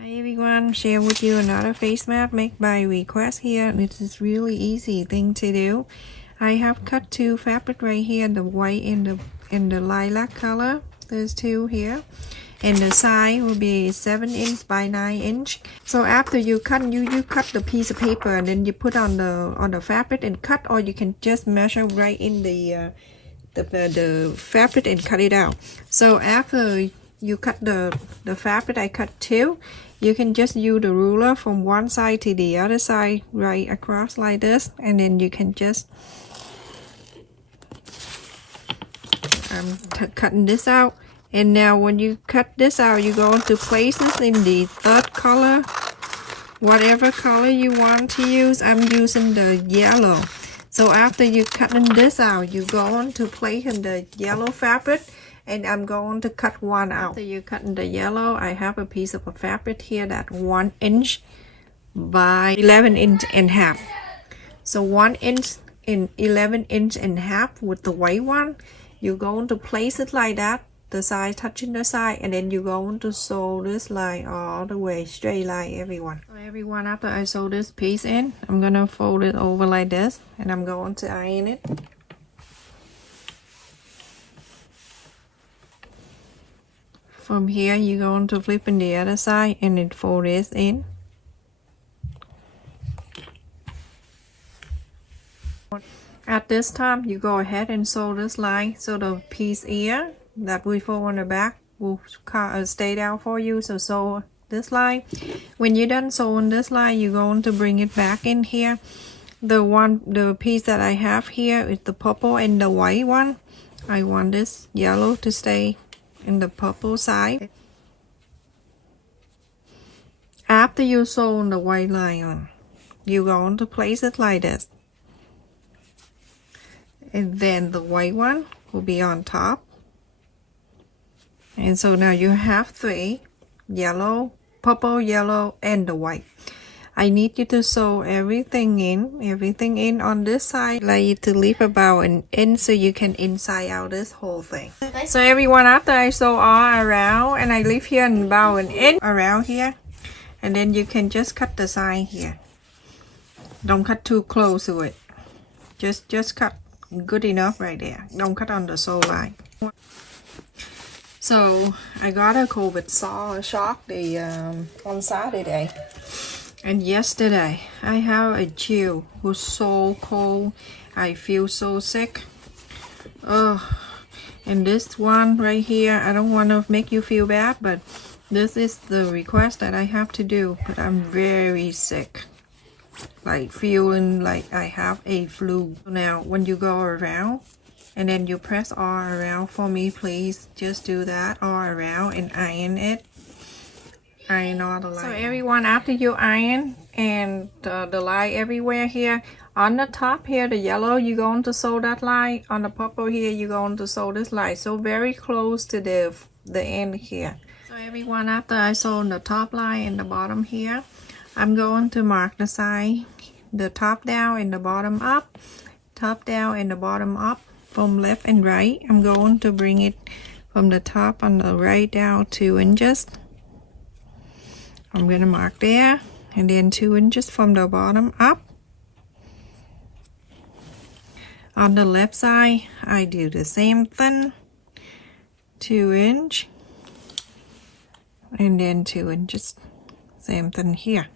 Hi everyone, share with you another face mask made by request here. This is really easy thing to do. I have cut two fabric right here, the white and the lilac color. There's two here. And the size will be 7 inch by 9 inch. So after you cut, you cut the piece of paper and then you put on the fabric and cut, or you can just measure right in the fabric and cut it out. So after you cut the fabric, I cut two. You can just use the ruler from one side to the other side, right across like this, and then you can just cutting this out. And now when you cut this out, you're going to place this in the third color, whatever color you want to use. I'm using the yellow. So after you cutting this out, you're going to place in the yellow fabric, and I'm going to cut one out. After you cutting the yellow, I have a piece of a fabric here that 1 inch by 11 inch and half. So 1 inch and 11 inch and half with the white one. You're going to place it like that, the side touching the side, and then you're going to sew this line all the way straight line, everyone. So everyone, after I sew this piece in, I'm gonna fold it over like this, and I'm going to iron it. From here, you're going to flip in the other side and then fold this in. At this time, you go ahead and sew this line so the piece here that we fold on the back will stay down for you. So sew this line. When you're done sewing this line, you're going to bring it back in here. The piece that I have here is the purple and the white one. I want this yellow to stay in the purple side. After you sew the white line on, you're going to place it like this, and then the white one will be on top. And so now you have three: yellow, purple, yellow, and the white. I need you to sew everything in on this side. I like you to leave about an inch so you can inside out this whole thing. So everyone, after I sew all around, and I leave here about an inch around here, and then you can just cut the side here. Don't cut too close to it. Just cut good enough right there. Don't cut on the sew line. So I got a COVID shock on Saturday. And yesterday, I have a chill. It was so cold. I feel so sick. And this one right here, I don't want to make you feel bad, but this is the request that I have to do. But I'm very sick. Like feeling like I have a flu. Now, when you go around, and then you press all around for me, please. Just do that all around and iron it. Iron all the line. So everyone, after you iron and the line everywhere here, on the top here, the yellow, you're going to sew that line. On the purple here, you're going to sew this line. So very close to the end here. So everyone, after I sew the top line and the bottom here, I'm going to mark the side, the top down and the bottom up, top down and the bottom up from left and right. I'm going to bring it from the top on the right down 2 inches. I'm going to mark there, and then 2 inches from the bottom up. On the left side, I do the same thing, 2 inch, and then 2 inches, same thing here.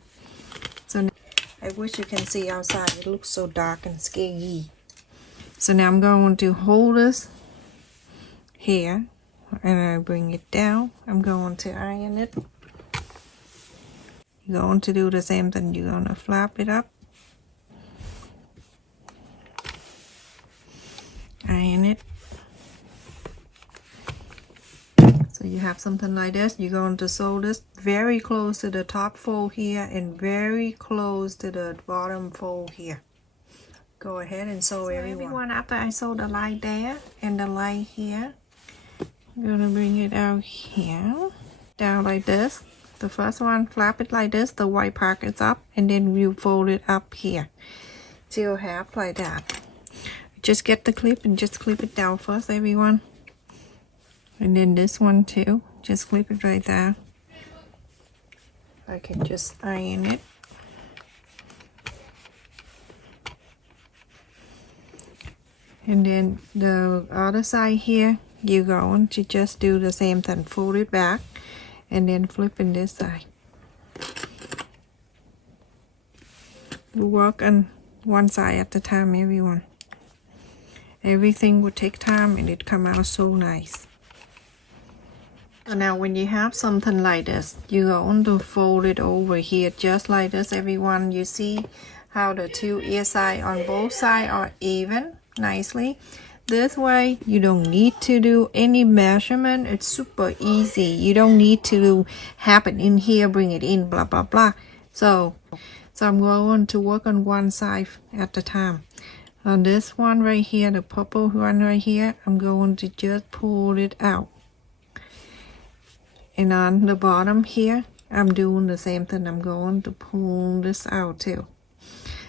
So I wish you can see outside, it looks so dark and scary. So now I'm going to hold this here, and I bring it down. I'm going to iron it. You're going to do the same thing. You're going to flap it up, iron it. So you have something like this. You're going to sew this very close to the top fold here and very close to the bottom fold here. Go ahead and sew everyone. After I sew the line there and the line here, I'm going to bring it out here, down like this. The first one, flap it like this, the white part is up, and then you fold it up here till half like that. Just get the clip and just clip it down first, everyone. And then this one too, just clip it right there. I can just iron it. And then the other side here, you're going to just do the same thing, fold it back and then flip in this side. You work on one side at a time, everyone. Everything will take time and it come out so nice. So now when you have something like this, you're going to fold it over here just like this, everyone. You see how the two ear sides on both sides are even nicely. This way you don't need to do any measurement. It's super easy. You don't need to have it in here, bring it in, blah blah blah. So I'm going to work on one side at a time. On this one right here, the purple one right here, I'm going to just pull it out. And on the bottom here, I'm doing the same thing. I'm going to pull this out too.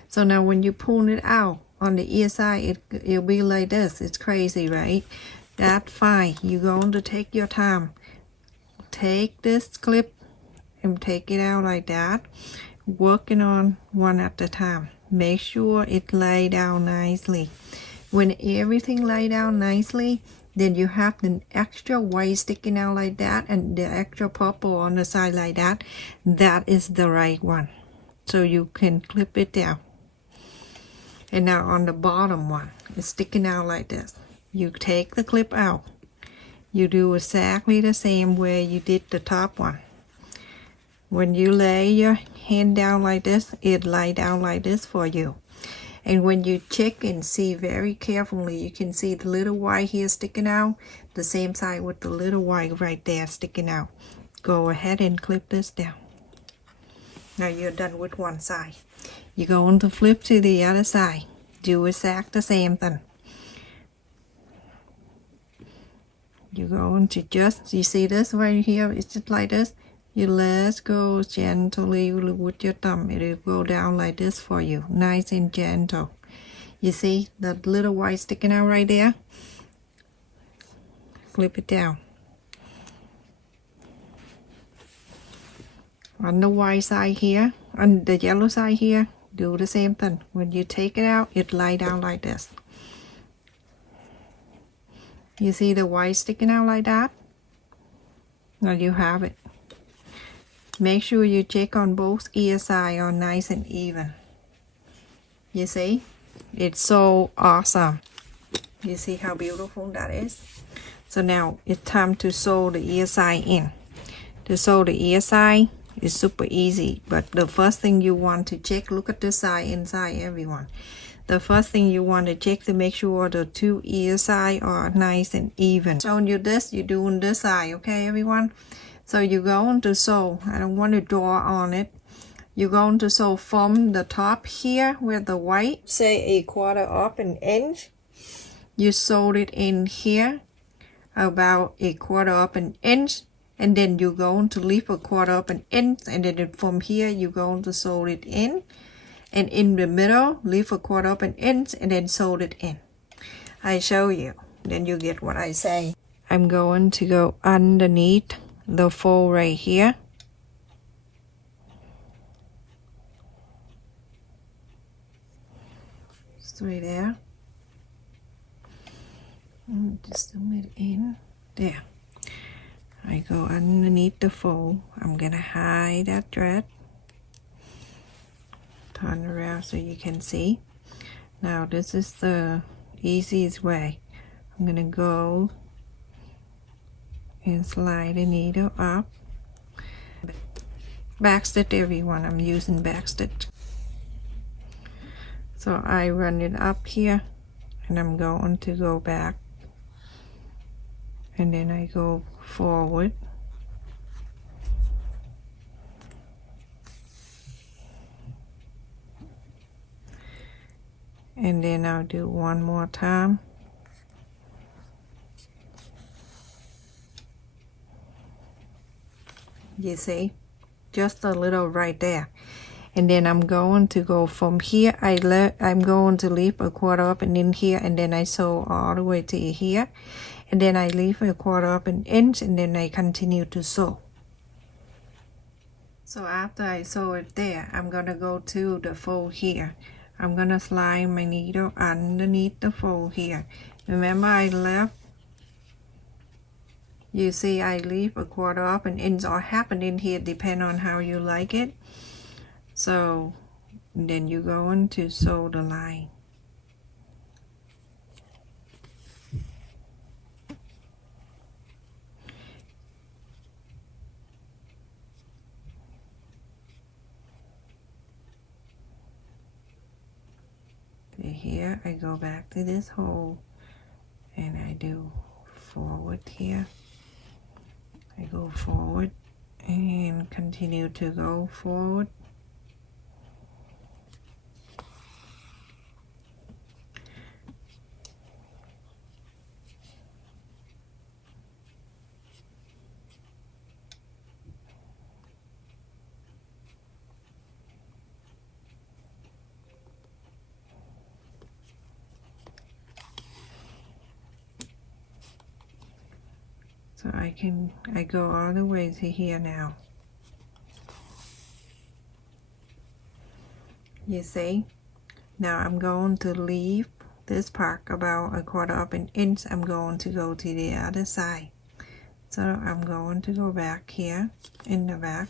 So now when you pull it out on the ear side, it'll be like this. It's crazy, right? That's fine. You're going to take your time. Take this clip and take it out like that. Working on one at a time. Make sure it lay down nicely. When everything lay down nicely, then you have the extra white sticking out like that and the extra purple on the side like that. That is the right one. So you can clip it down. And now on the bottom one, it's sticking out like this. You take the clip out. You do exactly the same way you did the top one. When you lay your hand down like this, it lay down like this for you. And when you check and see very carefully, you can see the little white here sticking out, the same side with the little white right there sticking out. Go ahead and clip this down. Now you're done with one side. You're going to flip to the other side. Do exactly the same thing. You're going to just, you see this right here, it's just like this. You let go gently with your thumb. It will go down like this for you, nice and gentle. You see that little white sticking out right there? Flip it down. On the white side here, on the yellow side here, do the same thing. When you take it out, it lay down like this. You see the white sticking out like that? Now you have it. Make sure you check on both ear sides are nice and even. You see? It's so awesome. You see how beautiful that is? So now it's time to sew the ear side in. To sew the ear side is super easy, but the first thing you want to check, look at the side inside, everyone. The first thing you want to check to make sure the two ear sides are nice and even. Showing you this, you're doing this side, okay everyone? So you're going to sew, I don't want to draw on it. You're going to sew from the top here where the white, say 1/4 inch. You sewed it in here about 1/4 inch. And then you're going to leave 1/4 inch. And then from here, you're going to sew it in. And in the middle, leave 1/4 inch and then sew it in. I show you, then you get what I say. I'm going to go underneath the fold right here. Straight there. And just zoom it in. There. I go underneath the fold. I'm gonna hide that thread. Turn around so you can see. Now this is the easiest way. I'm gonna go and slide the needle up. Backstitch everyone, I'm using backstitch. So I run it up here and I'm going to go back and then I go forward. And then I'll do one more time. You see, just a little right there. And then I'm going to go from here. I'm going to leave 1/4 in here, and then I sew all the way to here, and then I leave 1/4 inch, and then I continue to sew. So after I sew it there, I'm gonna go to the fold here. I'm gonna slide my needle underneath the fold here. Remember I left, you see I leave a 1/4 of an inch or 1/2 inch here, depending on how you like it. So then you're going to sew the line. Here I go back to this hole and I do forward here. I go forward and continue to go forward. So I go all the way to here now. You see? Now I'm going to leave this part about a 1/4 of an inch. I'm going to go to the other side. So I'm going to go back here in the back.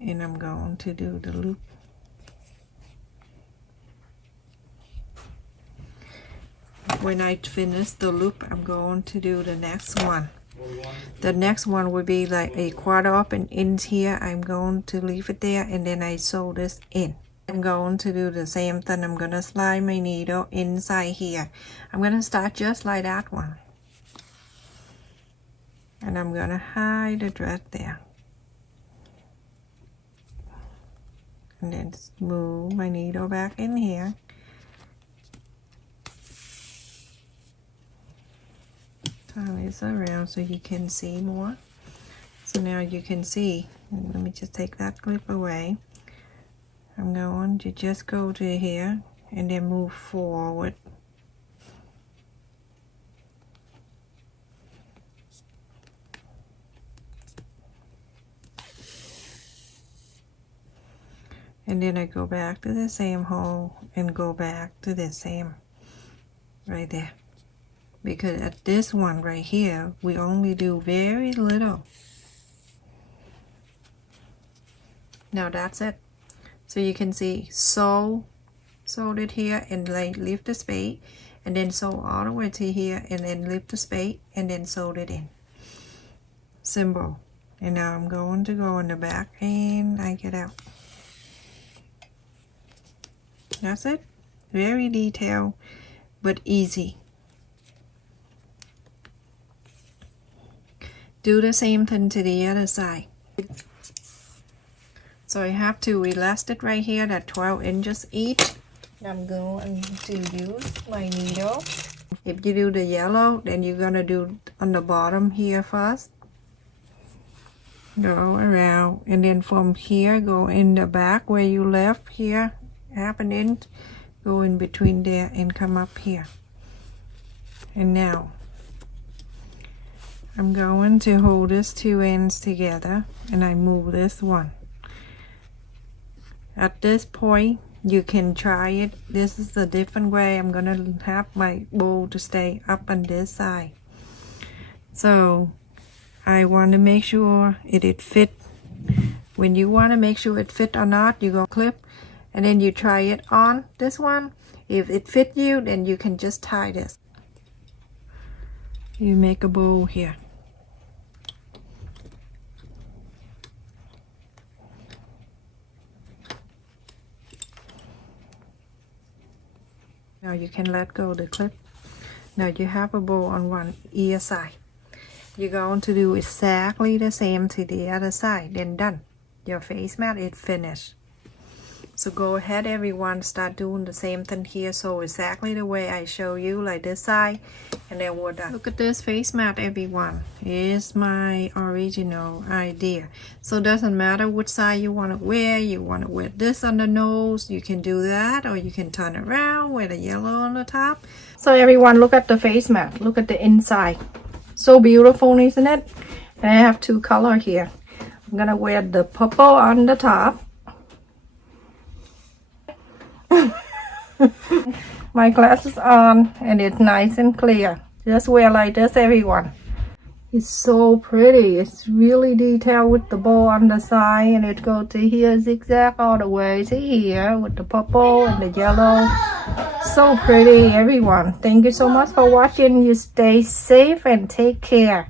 And I'm going to do the loop. When I finish the loop, I'm going to do the next one. The next one will be like a 1/4 of an inch here. I'm going to leave it there and then I sew this in. I'm going to do the same thing. I'm going to slide my needle inside here. I'm going to start just like that one. And I'm going to hide the thread there. And then move my needle back in here. Turn this around so you can see more. So now you can see. Let me just take that clip away. I'm going to just go to here and then move forward. And then I go back to the same hole and go back to the same right there. Because at this one right here, we only do very little. Now that's it. So you can see sewed it here and like lift the spade and then sew all the way to here and then lift the spade and then sew it in. Simple. And now I'm going to go in the back and I get out. That's it. Very detailed but easy. Do the same thing to the other side. So I have to elast it right here at 12 inches each. I'm going to use my needle. If you do the yellow, then you're gonna do on the bottom here first. Go around and then from here go in the back where you left here, 1/2 inch. Go in between there and come up here. And now I'm going to hold this 2 ends together and I move this one. At this point, you can try it. This is a different way. I'm gonna have my bowl to stay up on this side. So I want to make sure it fit. When you want to make sure it fit or not, you go clip and then you try it on this one. If it fit you, then you can just tie this. You make a bow here. Now you can let go of the clip. Now you have a bow on one ear side. You're going to do exactly the same to the other side. Then done. Your face mat is finished. So go ahead everyone, start doing the same thing here. So exactly the way I show you, like this side, and then we're done. Look at this face mat everyone. It's my original idea. So it doesn't matter which side you want to wear. You want to wear this on the nose, you can do that, or you can turn around, wear the yellow on the top. So everyone, look at the face mat. Look at the inside. So beautiful, isn't it? And I have two color here. I'm gonna wear the purple on the top. My glasses on, and it's nice and clear. Just wear like this, everyone. It's so pretty. It's really detailed with the bow on the side, and it goes to here, zigzag all the way to here with the purple and the yellow. So pretty, everyone. Thank you so much for watching. You stay safe and take care.